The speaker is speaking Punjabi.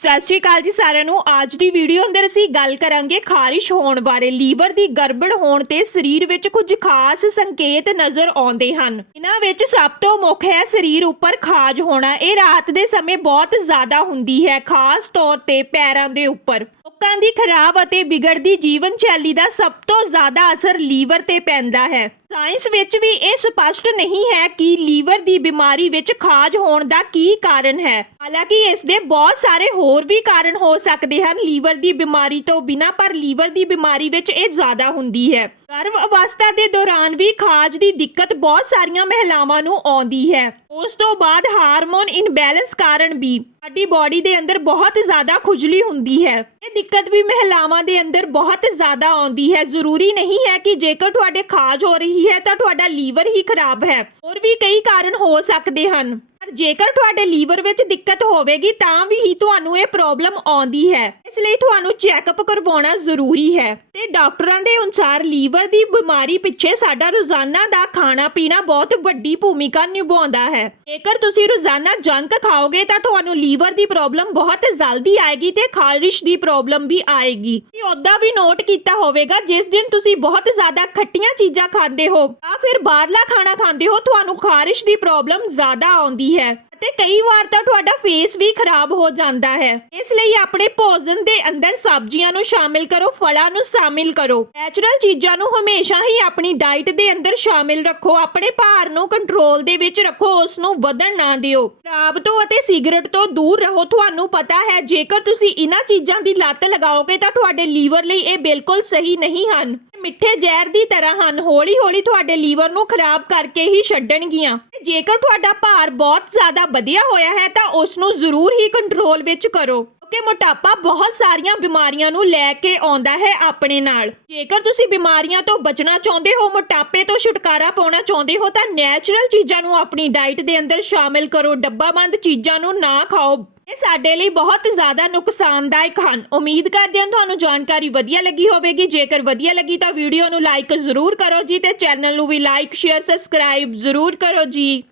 ਸਤਿ ਸ਼੍ਰੀ ਅਕਾਲ ਜੀ ਸਾਰਿਆਂ ਨੂੰ। ਅੱਜ ਦੀ ਵੀਡੀਓ ਅੰਦਰ ਅਸੀਂ ਗੱਲ ਕਰਾਂਗੇ ਖਾਰਿਸ਼ ਹੋਣ ਬਾਰੇ। ਲੀਵਰ ਦੀ ਗੜਬੜ ਹੋਣ ਤੇ ਸਰੀਰ ਵਿੱਚ ਕੁਝ ਖਾਸ ਸੰਕੇਤ ਨਜ਼ਰ ਆਉਂਦੇ ਹਨ। ਇਹਨਾਂ ਵਿੱਚ ਸਭ ਤੋਂ ਮੁੱਖ ਹੈ ਸਰੀਰ ਉੱਪਰ ਖਾਜ ਹੋਣਾ। ਇਹ ਰਾਤ ਦੇ ਸਮੇਂ ਬਹੁਤ ਜ਼ਿਆਦਾ ਹੁੰਦੀ ਹੈ, ਖਾਸ ਤੌਰ ਤੇ ਪੈਰਾਂ ਦੇ ਉੱਪਰ। ਲੋਕਾਂ ਦੀ ਖਰਾਬ ਅਤੇ ਵਿਗੜਦੀ ਜੀਵਨ ਸ਼ੈਲੀ ਦਾ ਸਭ ਤੋਂ ਜ਼ਿਆਦਾ ਅਸਰ ਲੀਵਰ ਤੇ ਪੈਂਦਾ ਹੈ। ਸਾਇੰਸ ਵਿੱਚ ਵੀ ਇਹ ਸਪਸ਼ਟ ਨਹੀਂ ਹੈ ਕਿ ਲੀਵਰ ਦੀ ਬਿਮਾਰੀ ਵਿੱਚ ਖਾਜ ਹੋਣ ਦਾ ਕੀ ਕਾਰਨ ਹੈ। ਹਾਲਾਂਕਿ ਇਸ ਦੇ ਬਹੁਤ ਸਾਰੇ ਹੋਰ ਵੀ ਕਾਰਨ ਹੋ ਸਕਦੇ ਹਨ। ਲੀਵਰ ਦੀ ਬਿਮਾਰੀ ਤੋਂ ਬਿਨਾਂ, ਪਰ ਲੀਵਰ ਦੀ ਬਿਮਾਰੀ ਵਿੱਚ ਇਹ ਜ਼ਿਆਦਾ ਹੁੰਦੀ ਹੈ। ਗਰਭ ਅਵਸਥਾ ਦੇ ਦੌਰਾਨ ਵੀ ਖਾਜ ਦੀ ਦਿੱਕਤ ਬਹੁਤ ਸਾਰੀਆਂ ਮਹਿਲਾਵਾਂ ਨੂੰ ਆਉਂਦੀ ਹੈ। ਉਸ ਤੋਂ ਬਾਅਦ ਹਾਰਮੋਨ ਇਨਬੈਲੈਂਸ ਕਾਰਨ ਵੀ ਸਾਡੀ ਬਾਡੀ ਦੇ ਅੰਦਰ ਬਹੁਤ ਜ਼ਿਆਦਾ ਖੁਜਲੀ ਹੁੰਦੀ ਹੈ। ਇਹ ਦਿੱਕਤ ਵੀ ਮਹਿਲਾਵਾਂ ਦੇ ਅੰਦਰ ਬਹੁਤ ਜ਼ਿਆਦਾ ਆਉਂਦੀ ਹੈ। ਜ਼ਰੂਰੀ ਨਹੀਂ ਹੈ ਕਿ ਜੇਕਰ ਤੁਹਾਡੇ ਖਾਜ ਹੋ ਰਹੀ ਹੈ ਤਾਂ ਤੁਹਾਡਾ ਲੀਵਰ ਹੀ ਖਰਾਬ ਹੈ। ਹੋਰ ਵੀ ਕਈ ਕਾਰਨ ਹੋ ਸਕਦੇ ਹਨ। ਪਰ ਜੇਕਰ ਤੁਹਾਡੇ ਲੀਵਰ ਵਿੱਚ ਦਿੱਕਤ ਹੋਵੇਗੀ, ਤਾਂ ਵੀ ਹੀ ਤੁਹਾਨੂੰ ਇਹ ਪ੍ਰੋਬਲਮ ਆਉਂਦੀ ਹੈ। ਇਸ ਲਈ ਤੁਹਾਨੂੰ ਚੈੱਕਅਪ ਕਰਵਾਉਣਾ ਜ਼ਰੂਰੀ ਹੈ ਤੇ ਡਾਕਟਰਾਂ ਦੇ ਅਨੁਸਾਰ ਲੀਵਰ ਦੀ ਬਿਮਾਰੀ ਪਿੱਛੇ ਸਾਡਾ ਰੋਜ਼ਾਨਾ ਦਾ ਖਾਣਾ ਪੀਣਾ ਬਹੁਤ ਵੱਡੀ ਭੂਮਿਕਾ ਨਿਭਾਉਂਦਾ ਹੈ। ਜੇਕਰ ਤੁਸੀਂ ਰੋਜ਼ਾਨਾ ਜੰਕ ਖਾਓਗੇ, ਤਾਂ ਤੁਹਾਨੂੰ ਲੀਵਰ ਦੀ ਪ੍ਰੋਬਲਮ ਬਹੁਤ ਜਲਦੀ ਆਏਗੀ ਤੇ ਖਾਰਿਸ਼ ਦੀ ਪ੍ਰੋਬਲਮ ਵੀ ਆਏਗੀ। ਤੇ ਉਹਦਾ ਵੀ ਨੋਟ ਕੀਤਾ ਹੋਵੇਗਾ, ਜਿਸ ਦਿਨ ਤੁਸੀਂ ਬਹੁਤ ਜ਼ਿਆਦਾ ਖੱਟੀਆਂ ਚੀਜ਼ਾਂ ਖਾਂਦੇ ਹੋ ਜਾਂ ਫਿਰ ਬਾਹਰਲਾ ਖਾਣਾ ਖਾਂਦੇ ਹੋ, ਤੁਹਾਨੂੰ ਖਾਰਿਸ਼ ਦੀ ਪ੍ਰੋਬਲਮ ਜ਼ਿਆਦਾ ਆਉਂਦੀ ਹੈ। ਤੇ ਕਈ ਵਾਰ ਤਾਂ ਤੁਹਾਡਾ ਫੇਸ ਵੀ ਖਰਾਬ ਹੋ ਜਾਂਦਾ ਹੈ। ਇਸ ਲਈ ਆਪਣੇ ਭੋਜਨ ਦੇ ਅੰਦਰ ਸਬਜ਼ੀਆਂ ਨੂੰ ਸ਼ਾਮਿਲ ਕਰੋ, ਫਲਾਂ ਨੂੰ ਸ਼ਾਮਿਲ ਕਰੋ। ਨੈਚੁਰਲ ਚੀਜ਼ਾਂ ਨੂੰ ਹਮੇਸ਼ਾ ਹੀ ਆਪਣੀ ਡਾਈਟ ਦੇ ਅੰਦਰ ਸ਼ਾਮਿਲ ਰੱਖੋ। ਆਪਣੇ ਭਾਰ ਨੂੰ ਕੰਟਰੋਲ ਦੇ ਵਿੱਚ ਰੱਖੋ ਉਸ ਨੂੰ ਵਧਣ ਨਾ ਦਿਓ। ਸ਼ਰਾਬ ਤੋਂ ਅਤੇ ਸਿਗਰਟ ਤੋਂ ਦੂਰ ਰਹੋ। ਤੁਹਾਨੂੰ ਪਤਾ ਹੈ, ਜੇਕਰ ਤੁਸੀਂ ਇਹਨਾਂ ਚੀਜ਼ਾਂ ਦੀ ਲੱਤ ਲਗਾਓਗੇ ਤਾਂ ਤੁਹਾਡੇ ਲੀਵਰ ਲਈ ਇਹ ਬਿਲਕੁਲ ਸਹੀ ਨਹੀਂ ਹਨ। ਮਿੱਠੇ ਜ਼ਹਿਰ ਦੀ ਤਰ੍ਹਾਂ ਹਨ। ਹੌਲੀ-ਹੌਲੀ ਤੁਹਾਡੇ ਲੀਵਰ ਨੂੰ ਖਰਾਬ ਕਰਕੇ ਹੀ ਛੱਡਣਗੀਆਂ। ਜੇਕਰ ਤੁਹਾਡਾ ਭਾਰ ਬਹੁਤ ਜ਼ਿਆਦਾ ਵਧਿਆ ਹੋਇਆ ਹੈ ਤਾਂ ਉਸ ਨੂੰ ਜ਼ਰੂਰ ਹੀ ਕੰਟਰੋਲ ਵਿੱਚ ਕਰੋ। ਕਿ ਮੋਟਾਪਾ ਬਹੁਤ ਸਾਰੀਆਂ ਬਿਮਾਰੀਆਂ ਨੂੰ ਲੈ ਕੇ ਆਉਂਦਾ ਹੈ ਆਪਣੇ ਨਾਲ। ਜੇਕਰ ਤੁਸੀਂ ਬਿਮਾਰੀਆਂ ਤੋਂ ਬਚਣਾ ਚਾਹੁੰਦੇ ਹੋ, ਮੋਟਾਪੇ ਤੋਂ ਛੁਟਕਾਰਾ ਪਾਉਣਾ ਚਾਹੁੰਦੇ ਹੋ, ਤਾਂ ਨੈਚੁਰਲ ਚੀਜ਼ਾਂ ਨੂੰ ਆਪਣੀ ਡਾਈਟ ਦੇ ਅੰਦਰ ਸ਼ਾਮਿਲ ਕਰੋ। ਡੱਬਾਬੰਦ ਚੀਜ਼ਾਂ ਨੂੰ ਨਾ ਖਾਓ। ਇਹ ਸਾਡੇ ਲਈ ਬਹੁਤ ਜ਼ਿਆਦਾ ਨੁਕਸਾਨਦਾਇਕ ਹਨ। ਉਮੀਦ ਕਰਦੇ ਹਾਂ ਤੁਹਾਨੂੰ ਜਾਣਕਾਰੀ ਵਧੀਆ ਲੱਗੀ ਹੋਵੇਗੀ। ਜੇਕਰ ਵਧੀਆ ਲੱਗੀ ਤਾਂ ਵੀਡੀਓ ਨੂੰ ਲਾਈਕ ਜ਼ਰੂਰ ਕਰੋ ਜੀ ਤੇ ਚੈਨਲ ਨੂੰ ਵੀ ਲਾਈਕ ਸ਼ੇਅਰ ਸਬਸਕ੍ਰਾਈਬ ਜ਼ਰੂਰ ਕਰੋ ਜੀ।